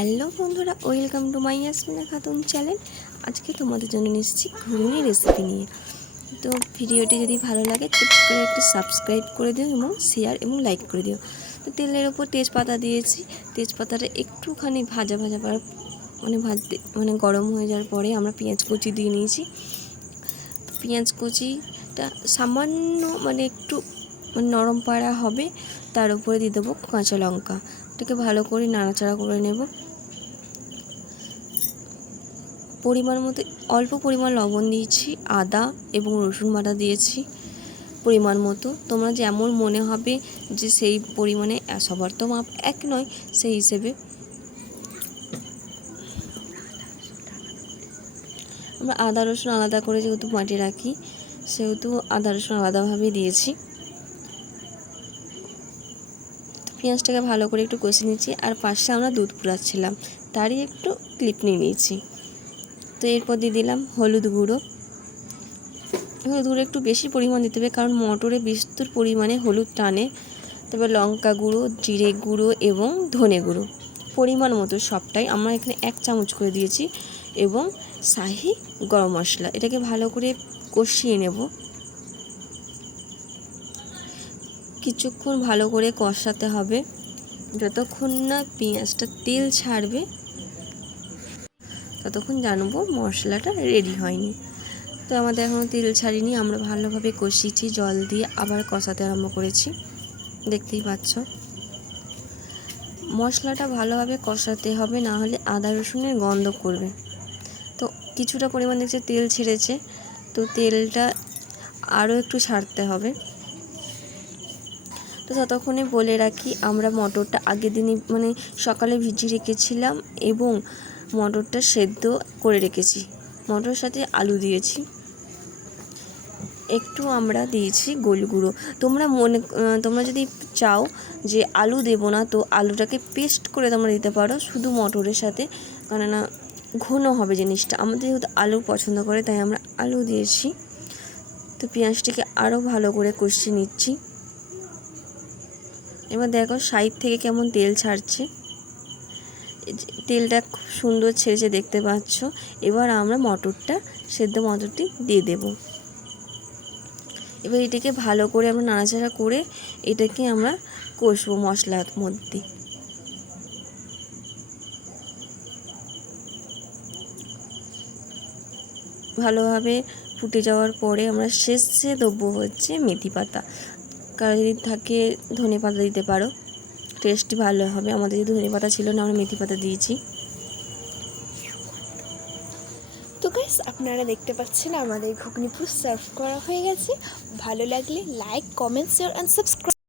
Hello বন্ধুরা, welcome to my Yasmina Khatun channel. আজকে তোমাদের জন্য নিচ্ছি ঘুগনি রেসিপি নিয়ে। তো ভিডিওটি যদি ভালো লাগে ছোট্ট করে একটু সাবস্ক্রাইব করে দিও এবং শেয়ার এবং লাইক করে দিও। তো তেলের ওপর তেজপাতা দিয়েছি। তেজপাতাটা একটুখানি ভাজা গরম হয়ে যাওয়ার পরে আমরা পেঁয়াজ কুচি দিয়ে নিয়েছি। পেঁয়াজ কুচিটা সামান্য একটু নরম পাড়া হবে, তার উপরে দিয়ে দেবো কাঁচা লঙ্কা। এটাকে ভালো করে নাড়াচাড়া করে নেব। পরিমাণ মতো অল্প পরিমাণ লবণ দিয়েছি, আদা এবং রসুন বাটা দিয়েছি পরিমাণ মতো। তোমরা যেমন মনে হবে যে সেই পরিমাণে, সবার তো মাপ এক নয়, সেই হিসেবে আমরা আদা রসুন আলাদা করে যেহেতু বাটিয়ে রাখি, সেহেতু আদা রসুন আলাদাভাবে দিয়েছি। পেঁয়াজটাকে ভালো করে একটু কষে নিচ্ছি, আর পাশে আমরা দুধ পুরাচ্ছিলাম, তারই একটু ক্লিপ নিয়ে নিয়েছি। তো এরপর দিয়ে দিলাম হলুদ গুঁড়ো। হলুদ গুঁড়ো একটু বেশি পরিমাণ দিতে হবে, কারণ মটরে বিস্তর পরিমাণে হলুদ টানে। তবে লঙ্কা গুঁড়ো, জিরে গুঁড়ো এবং ধনে গুঁড়ো পরিমাণ মতো সবটাই আমরা এখানে 1 চামচ করে দিয়েছি, এবং শাহি গরম মশলা। এটাকে ভালো করে কষিয়ে নেব। কিছুক্ষণ ভালো করে কষাতে হবে, যতক্ষণ না পেঁয়াজটা তেল ছাড়বে ততক্ষণ জানবো মশলাটা রেডি হয়নি। তো আমাদের এখনও তেল ছাড়িনি, আমরা ভালোভাবে কষিয়েছি, জল দিয়ে আবার কষাতে আরম্ভ করেছি। দেখতেই পাচ্ছ, মশলাটা ভালোভাবে কষাতে হবে, না হলে আদা রসুনের গন্ধ করবে। তো কিছুটা পরিমাণ দেখছে তেল ছেড়েছে, তো তেলটা আরও একটু ছাড়তে হবে। তো ততক্ষণে বলে রাখি, আমরা মটরটা আগের দিনই সকালে ভিজিয়ে রেখেছিলাম এবং মটরটা সেদ্ধ করে রেখেছি। মটরের সাথে আলু দিয়েছি, একটু আমরা দিয়েছি গোল গুঁড়ো। তোমরা যদি চাও যে আলু দেবো না, তো আলুটাকে পেস্ট করে তোমরা দিতে পারো শুধু মটরের সাথে, কেননা ঘন হবে জিনিসটা। আমাদের যেহেতু আলু পছন্দ করে, তাই আমরা আলু দিয়েছি। তো পেঁয়াজটিকে আরও ভালো করে কষিয়ে নিচ্ছি। এবার দেখো সাইড থেকে কেমন তেল ছাড়ছে, তেলটা খুব সুন্দর ছেড়েছে, দেখতে পাচ্ছ। এবার আমরা সেদ্ধ মটরটি দিয়ে দেব। এবার এটাকে ভালো করে আমরা নাড়াচাড়া করে এটাকে আমরা কষবো মশলার মধ্যে। ভালোভাবে ফুটে যাওয়ার পরে আমরা শেষে দেবো হচ্ছে মেথি পাতা। কারো যদি থাকে ধনে পাতা দিতে পারো, টেস্টটি ভালো হবে। আমাদের যদি ধনে পাতা ছিল না, আমরা মেথি পাতা দিয়েছি। তো গাইস, আপনারা দেখতে পাচ্ছেন আমাদের ঘুগনি পুরো সার্ভ করা হয়ে গেছে। ভালো লাগলে like, comment, share and subscribe.